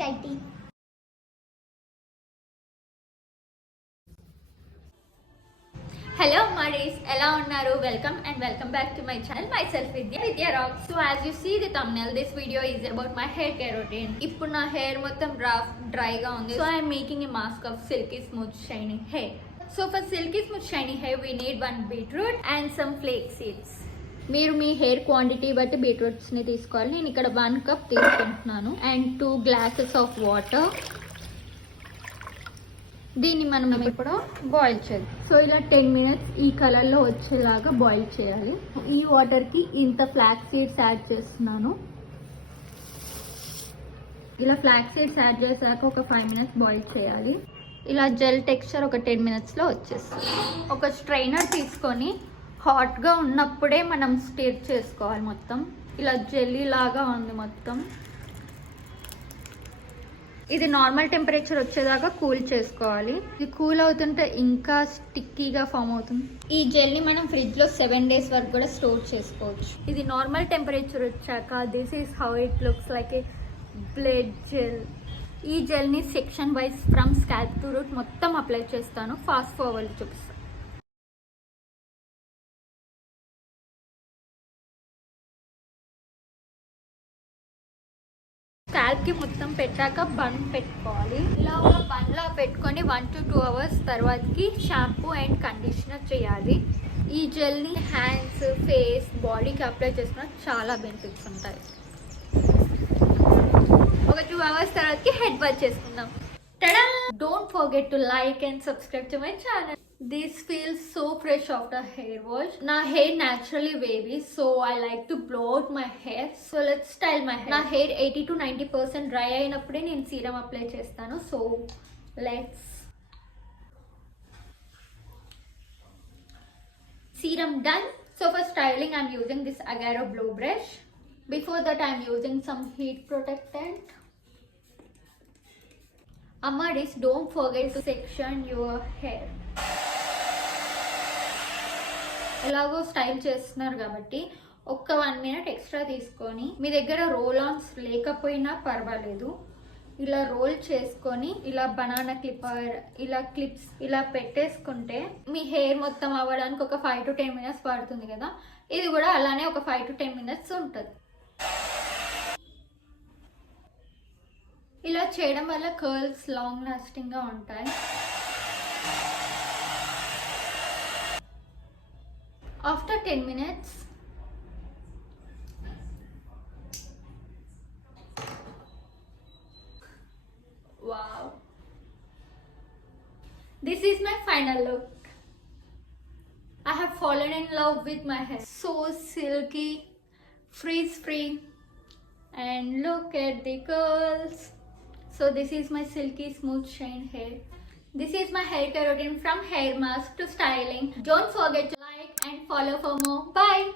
Katie. Hello Maris, ఎలా ఉన్నారు? Welcome back to my channel. Myself Vidya Rock. So as you see the thumbnail, this video is about my hair care routine. ఇప్పుడు నా హెయిర్ మొత్తం డ్రై గా ఉంది. So I am making a mask of silky smooth shiny hair. So for silky smooth shiny hair we need 1 beetroot and some flax seeds. మీరు మీ hair quantity బట్టి బీట్రూట్స్ని తీసుకోవాలి. నేను ఇక్కడ 1 కప్ తీసుకుంటున్నాను అండ్ 2 గ్లాసెస్ ఆఫ్ వాటర్. దీన్ని మనం ఇప్పుడు బాయిల్ చేయాలి. సో ఇలా 10 మినిట్స్ ఈ కలర్లో వచ్చేలాగా బాయిల్ చేయాలి. ఈ వాటర్కి ఇంత ఫ్లాక్స్ సీడ్స్ యాడ్ చేస్తున్నాను. ఇలా ఫ్లాక్స్ సీడ్స్ యాడ్ చేశాక ఒక 5 మినిట్స్ బాయిల్ చేయాలి. ఇలా జెల్ టెక్స్చర్ ఒక 10 మినిట్స్లో వచ్చేస్తుంది. ఒక స్ట్రైనర్ తీసుకొని హాట్గా ఉన్నప్పుడే మనం స్టిర్ చేసుకోవాలి. మొత్తం ఇలా జెల్లీ లాగా ఉంది మొత్తం. ఇది నార్మల్ టెంపరేచర్ వచ్చేదాకా కూల్ చేసుకోవాలి. ఇది కూల్ అవుతుంటే ఇంకా స్టిక్కీగా ఫామ్ అవుతుంది. ఈ జెల్ని మనం ఫ్రిడ్జ్లో 7 డేస్ వరకు కూడా స్టోర్ చేసుకోవచ్చు. ఇది నార్మల్ టెంపరేచర్ వచ్చాక this is how it looks like a blade gel. ఈ జెల్ని section wise from scalp to root మొత్తం అప్లై చేస్తాను. ఫాస్ట్ ఫార్వర్డ్ చూపిస్తాను. స్కాల్ప్ కి మొత్తం పెట్టాక బన్ పెట్టుకోవాలి. ఇలా ఒక బన్లా పెట్టుకొని 1 to 2 అవర్స్ తర్వాతకి షాంపూ అండ్ కండిషనర్ చేయాలి. ఈ జెల్ని హ్యాండ్స్, ఫేస్, బాడీకి అప్లై చేసుకున్న చాలా బెనిఫిట్స్ ఉంటాయి. ఒక 2 అవర్స్ తర్వాతకి హెడ్ వాష్ చేసుకుందాం. Ta-da! Don't forget to like and subscribe to my channel. This feels so fresh after hair wash. నా hair naturally wavy, so I like to blow out my hair. So let's style my hair. నా hair 80 to 90% dry అయినప్పుడే నేను serum apply చేస్తాను. So let's serum done. So for styling I'm using this Agaro blow brush. Before that I'm using some heat protectant. Amadis, don't forget to section your hair. ఎలాగో స్టైల్ చేస్తున్నారు కాబట్టి ఒక్క 1 minute extra తీసుకొని, మీ దగ్గర role Ann's లేకపోయినా పర్వాలేదు, ఇలా రోల్ చేసుకొని ఇలా బనానా క్లిప్పర్, ఇలా క్లిప్స్ ఇలా పెట్టేసుకుంటే మీ హెయిర్ మొత్తం అవ్వడానికి ఒక 5 to 10 మినిట్స్ పడుతుంది కదా. ఇది కూడా అలానే ఒక 5 to 10 మినిట్స్ ఉంటుంది. ఇలా చేయడం వల్ల కర్ల్స్ లాంగ్ లాస్టింగ్గా ఉంటాయి. After 10 minutes, wow, this is my final look. I have fallen in love with my hair. So silky, frizz free, and look at the curls. So this is my silky smooth shine hair. This is my hair care routine from hair mask to styling. Don't forget to like and follow for more. Bye.